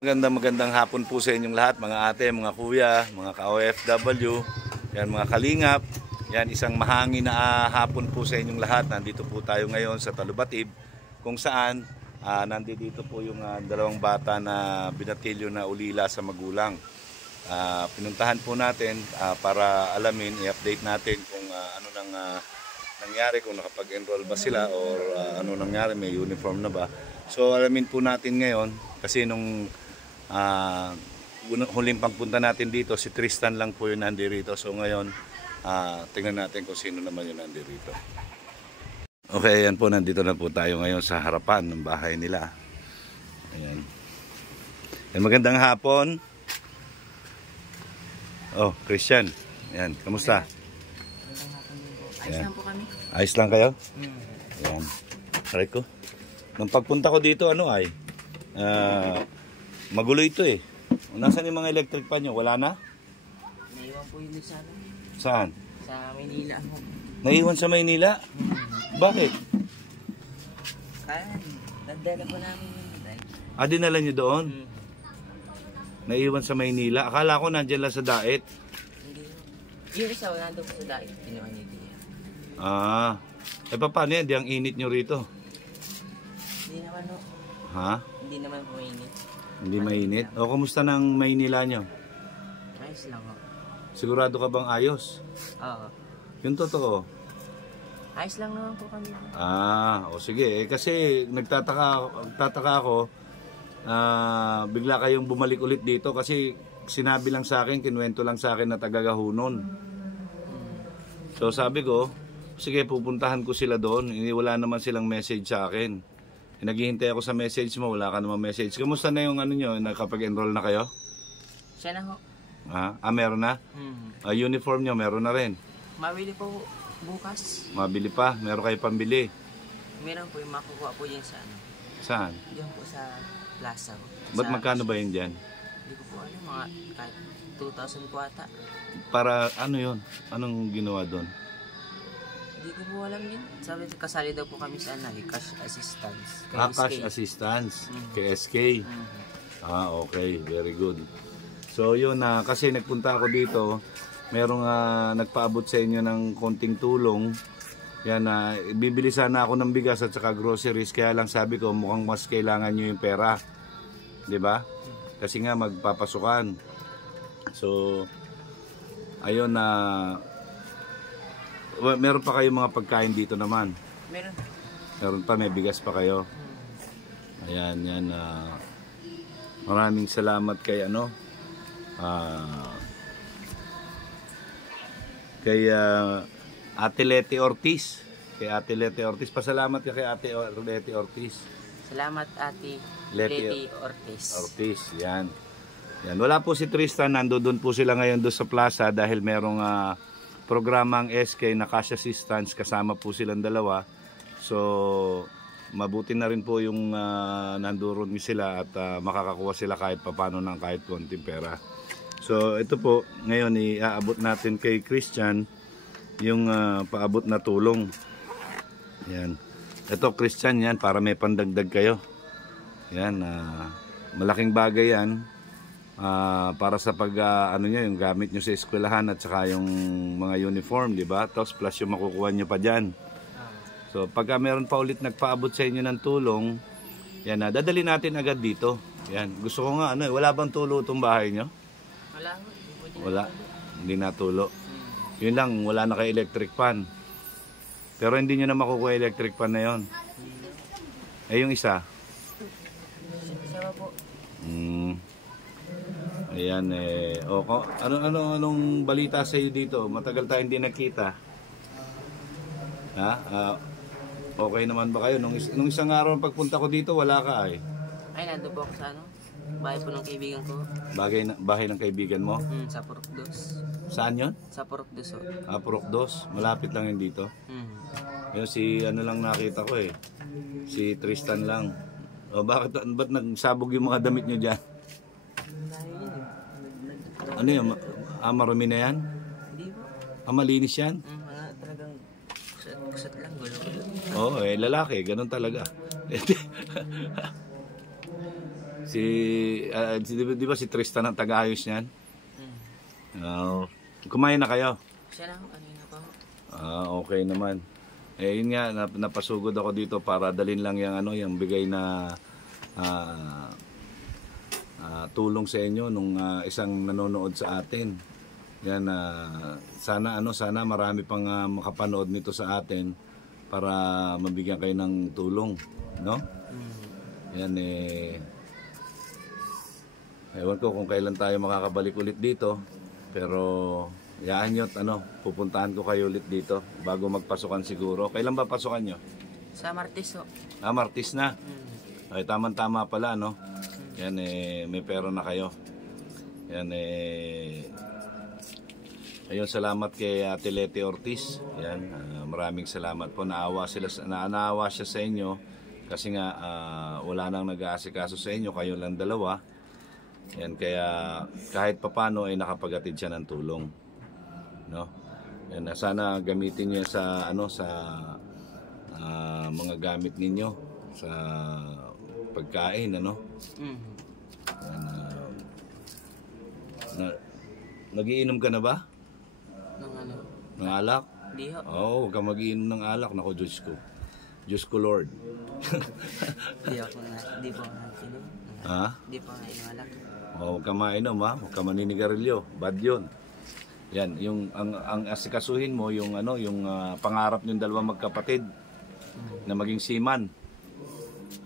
Magandang hapon po sa inyong lahat, mga ate, mga kuya, mga ka-OFW, yan, mga kalingap. Yan, isang mahangin na hapon po sa inyong lahat. Nandito po tayo ngayon sa Talubatib, kung saan nandito po yung dalawang bata na binatilyo na ulila sa magulang. Pinuntahan po natin para alamin, i-update natin kung ano nang nangyari, kung nakapag-enroll ba sila or ano nangyari, may uniform na ba. So alamin po natin ngayon kasi nung huling pagpunta natin dito, si Tristan lang po yung nandirito. So ngayon, tingnan natin kung sino naman yung nandirito. Okay, yan po, nandito na po tayo ngayon sa harapan ng bahay nila. Ayan. Ayan, magandang hapon. Oh, Christian. Ayan, kamusta? Ayos lang po kami. Ayos lang kayo? Ayan. Aray ko. Nung pagpunta ko dito, magulo ito eh. Nasaan yung mga electric pan nyo? Wala na? Naiwan po yun sa amin. Saan? Sa Maynila. Naiwan sa Maynila? Bakit? Kaya, nagdala po namin yun. Dinala nyo doon? Naiwan sa Maynila? Akala ko nandyan lang sa Daet. Hindi. Yung isa, wala doon po sa dahil. Pinuha niya diya. Paano yan? Di ang init nyo rito? Hindi naman o. Ha? Hindi naman po mainit. Hindi mainit? O, kumusta ng Maynila nyo? Ayos lang o. Sigurado ka bang ayos? Oo. Yung totoo? Ayos lang naman po kami. Sige. Kasi nagtataka ako, bigla kayong bumalik ulit dito kasi sinabi lang sa akin, kinuwento lang sa akin na taga-Gahunon. So sabi ko, sige, pupuntahan ko sila doon. Wala naman silang message sa akin. Naghihintay ako sa message mo, wala ka naman message. Kamusta na yung nyo, nakapag-enroll na kayo? Siya na ho. Meron na? Uniform nyo, meron na rin? Mabili po bukas. Mabili pa? Meron kayo pambili? Meron po yung makukuha po yan sa ano. Saan? Diyan po sa plaza. Ba't magkano ba yun dyan? Hindi ko po alam, mga kahit 2,000 po ata. Para ano yun? Anong ginawa doon? Hindi ko po alam yun. Sabi, kasali daw po kami sa cash assistance. Cash assistance. Kay SK. Okay. Very good. So yun kasi nagpunta ako dito, merong nagpaabot sa inyo ng konting tulong. Yan bibili sana ako ng bigas at saka groceries, kaya lang sabi ko mukhang mas kailangan nyo yung pera. 'Di ba? Kasi nga magpapasukan. So ayun meron pa kayong mga pagkain dito naman? Meron. Meron pa, may bigas pa kayo. Ayan, yan. Maraming salamat kay kay Ate Leti Ortiz. Kay Ate Leti Ortiz. Pasalamat ka kay Ate Leti Ortiz. Salamat Ate Leti Ortiz. Yan. Yan. Wala po si Tristan. Nandoon po sila ngayon doon sa plaza dahil merong programang SK na cash assistance, kasama po silang dalawa. So mabuti na rin po yung nandoon sila at makakakuha sila kahit papano ng kahit konting pera. So ito po ngayon iaabot natin kay Christian yung paabot na tulong. Yan. Ito Christian, yan para may pandagdag kayo. Yan, malaking bagay yan. Para sa pag yung gamit nyo sa eskwelahan at saka yung mga uniform, di ba? Tapos plus yung makukuha nyo pa dyan. So pagka meron pa ulit nagpaabot sa inyo ng tulong, yan dadali natin agad dito. Yan, gusto ko nga wala bang tulo itong bahay nyo? Wala. Hindi natulo. Yun lang, wala na kay electric pan. Pero hindi nyo na makukuha electric pan na yon. Yung isa? Siya po. Ayan anong balita sa iyo dito? Matagal tayong hindi nakita. Okay naman ba kayo? Nung isang araw pagpunta ko dito, wala ka Ay, nandun po ako sa bahay po ng kaibigan ko. Bahay ng kaibigan mo? Sa Purokdos. Saan yun? Sa Purokdos. Purokdos. Malapit lang yun dito. Yun, si lang nakita ko si Tristan lang. Ba't nagsabog yung mga damit nyo dyan? Ano yun? Marumi na yan? Hindi po. Malinis yan? Talagang kusat lang. Gulo. Oo, lalaki. Ganun talaga. Di ba si Tristan ang taga-ayos niyan? Hmm. Kumain na kayo? Siya lang, kanina pa. Okay naman. Yun nga, napasugod ako dito para dalhin lang yung bigay na tulong sa inyo nung isang nanonood sa atin. Yan, sana marami pang makapanood nito sa atin para mabigyan kayo ng tulong, no? Yan ewan ko kung kailan tayo makakabalik ulit dito, pero yaan nyo, pupuntahan ko kayo ulit dito bago magpasukan siguro. Kailan ba pasukan nyo? Sa Martes, oh. Martes na. Ay, tama-tama pala, no? Yan may pera na kayo. Yan ayun, salamat kay Ate Leti Ortiz. Yan, maraming salamat po. Naawa siya sa inyo kasi nga wala nang nag-aasikaso sa inyo, kayo lang dalawa. Yan, kaya kahit papano ay nakapaghatid siya ng tulong, no? Yan, sana gamitin niyo sa mga gamit ninyo sa pagkain, ano? Nagiinom ka na ba? Nung ano? Ng alak? Di ho. Huwag ka mag-iinom ng alak. Naku, Diyos ko. Diyos ko, Lord. Di po nakinom. Ha? Di po nainom alak. Huwag ka mainom, ha? Huwag ka maninigarilyo. Bad yun. Yan, ang asikasuhin mo, yung pangarap ng dalawa magkapatid na maging seaman.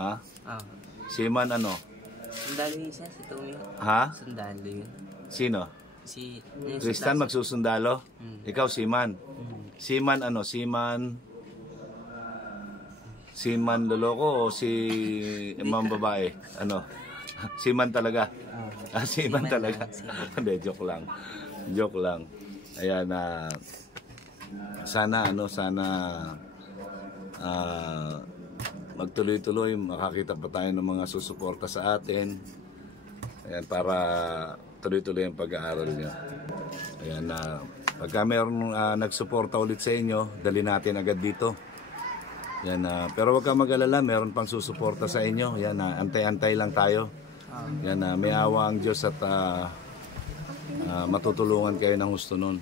Ha? Seaman ano? Sundalo yun siya, si Tommy. Ha? Sundalo yun. Sino? Si Tristan magsusundalo? Ikaw seaman. Seaman ano? Seaman loloko o si mga babae? Ano? Seaman talaga? Seaman talaga? Hindi, joke lang. Joke lang. Ayan, sana magtuloy-tuloy, makakita pa tayo ng mga susuporta sa atin. Ayan, para tuloy-tuloy ang pag-aaral niyo. Ayan, pagka mayroong nagsuporta ulit sa inyo, dali natin agad dito. Ayan, pero wag kang mag-alala, meron pang susuporta sa inyo. Ayan, antay-antay lang tayo. Ayan, may awa ang Diyos at matutulungan kayo ng husto nun.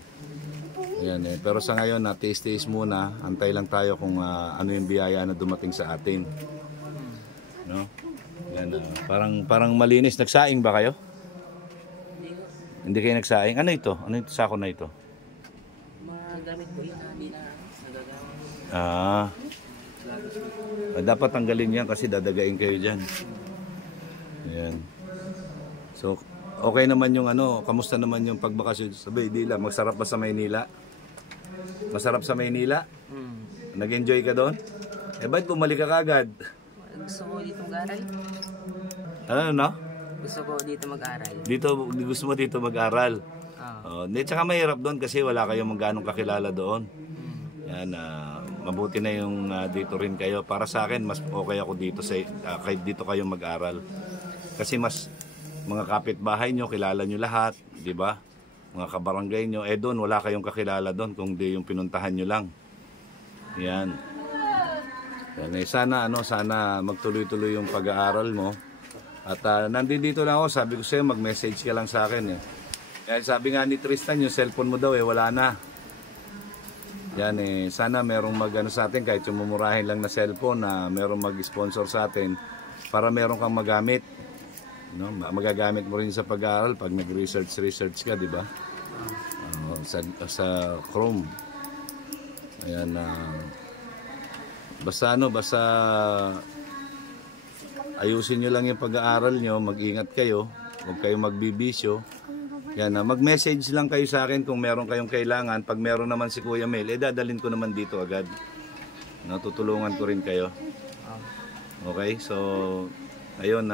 Ayan, pero sa ngayon, tiis-tiis muna, antay lang tayo kung ano yung biyaya na dumating sa atin. No? Ayan, parang malinis. Nagsaing ba kayo? Hindi kayo nagsaing? Ano ito? Ano ito sako na ito? Magamit po yun, hindi na nagagawa. Dapat tanggalin yan kasi dadagain kayo dyan. Ayan. So, okay naman yung kamusta naman yung pagbakasyon sa Maynila? Magsarap ba sa Maynila? Masarap sa Maynila? Nag-enjoy ka doon? Ba't bumalik ka kagad? Gusto ko dito mag-aral. Ano? Gusto ko dito mag-aral. Gusto mo dito mag-aral? Tsaka mahirap doon kasi wala kayong magganong kakilala doon. Yan, mabuti na yung dito rin kayo. Para sa akin, mas okay ako dito dito kayo mag-aral. Kasi mas mga kapitbahay nyo, kilala nyo lahat, di ba? Mga kabarangay nyo. Doon, wala kayong kakilala doon kung di yung pinuntahan nyo lang. Yan. Sana magtuloy-tuloy yung pag-aaral mo. At nandito lang ako, sabi ko sa'yo, mag-message ka lang sa akin. Kaya sabi nga ni Tristan, yung cellphone mo daw, wala na. Yan sana merong sa atin, kahit yung mumurahin lang na cellphone, na merong mag-sponsor sa atin, para meron kang magamit. No, magagamit mo rin sa pag-aaral pag nag-research ka, di ba? Sa Chrome. Ayan, basta ayusin nyo lang yung pag-aaral nyo, mag-ingat kayo, huwag kayong magbibisyo. Yan, mag-message lang kayo sa akin kung meron kayong kailangan. Pag meron naman si Kuya Mel, dadalhin ko naman dito agad. Tutulungan ko rin kayo. Okay, so ayun,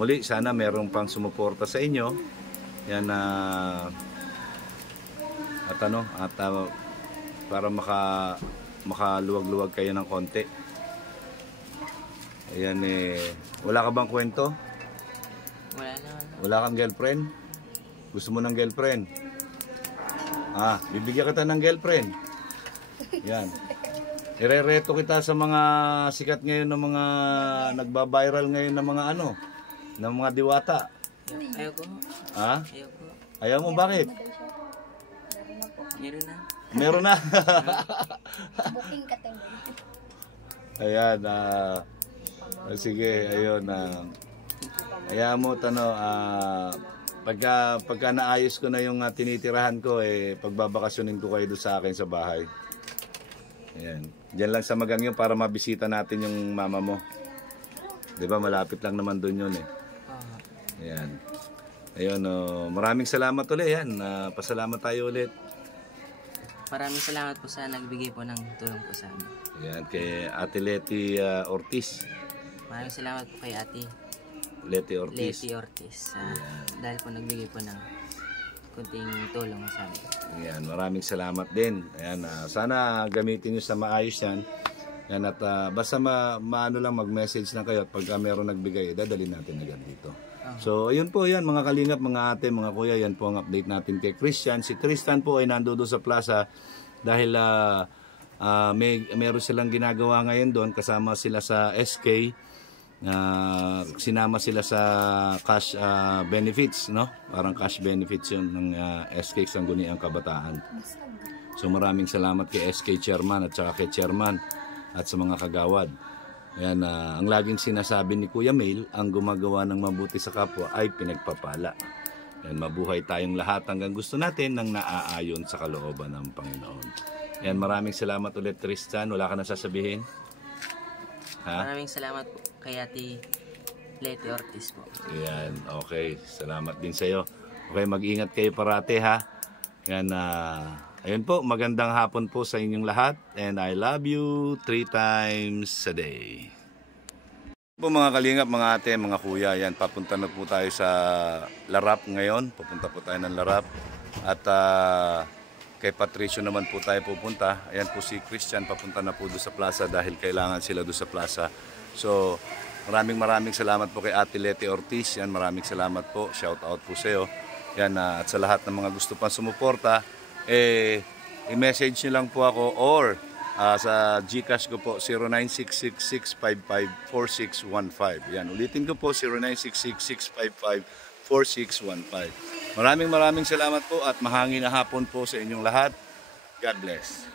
muli, sana meron pang sumuporta sa inyo. Yan, para makaluwag-luwag kayo ng konti. Ayan, wala ka bang kwento? Wala naman. Wala kang girlfriend? Gusto mo ng girlfriend? Bibigyan kita ng girlfriend. Yan. Irereto kita sa mga sikat ngayon ng mga nagba-viral ngayon ng mga ng mga diwata. Ayoko. Ha? Ayoko. Ayaw mo, bakit? Meron na. Meron na. Booking ka tuloy. Ayan, sige, ayun. Hayaan mo, pagka naayos ko na yung tinitirahan ko, pagbabakasyonin ko kayo doon sa akin sa bahay. Ayan. Diyan lang sa Magangyon para mabisita natin yung mama mo. 'Di ba malapit lang naman doon yun Ayan. Ayun, maraming salamat ulit. Yan, pasalamat tayo ulit. Maraming salamat po sa nagbigay po ng tulong po sa amin. Ayan, kay Ate Leti Ortiz. Maraming salamat po kay Ate Leti Ortiz. Leti Ortiz. Dahil po nagbigay po ng kunting tulong sa amin. Ayan, maraming salamat din. Ayan, sana gamitin nyo sa maayos yan. Yan at basta maano lang mag-message na kayo at pagka meron nagbigay, dadalhin natin agad dito. So, ayun po yan mga kalingap, mga ate, mga kuya, yan po ang update natin kay Christian. Si Tristan po ay nandoon sa plaza dahil meron silang ginagawa ngayon doon, kasama sila sa SK. Sinama sila sa cash benefits, no? Parang cash benefits yun ng SK Sangguniang Kabataan. So maraming salamat kay SK Chairman at saka kay Chairman at sa mga kagawad. Ayan, ang laging sinasabi ni Kuya Mail, ang gumagawa ng mabuti sa kapwa ay pinagpapala. Ayan, mabuhay tayong lahat hanggang gusto natin ng naaayon sa kalooban ng Panginoon. Ayan, maraming salamat ulit Tristan. Wala ka na sasabihin? Ha? Maraming salamat po kay Ate Leti Ortiz po. Ayan, okay. Salamat din sa'yo. Okay, mag-ingat kayo parate ha. Ayan, ayun po, magandang hapon po sa inyong lahat. And I love you 3 times a day. Po mga kalingap, mga ate, mga kuya, yan, papunta na po tayo sa Larap ngayon. Pupunta po tayo ng Larap. At kay Patricio naman po tayo pupunta. Ayan po si Christian, papunta na po doon sa plaza dahil kailangan sila doon sa plaza. So, maraming salamat po kay Ate Leti Ortiz. Yan, maraming salamat po. Shout out po sa iyo. Yan, at sa lahat ng mga gusto pang sumuporta, i-message nyo lang po ako or sa GCash ko po 0966-655-4615. Yan, ulitin ko po 0966-655-4615. Maraming salamat po at mahangin na hapon po sa inyong lahat. God bless.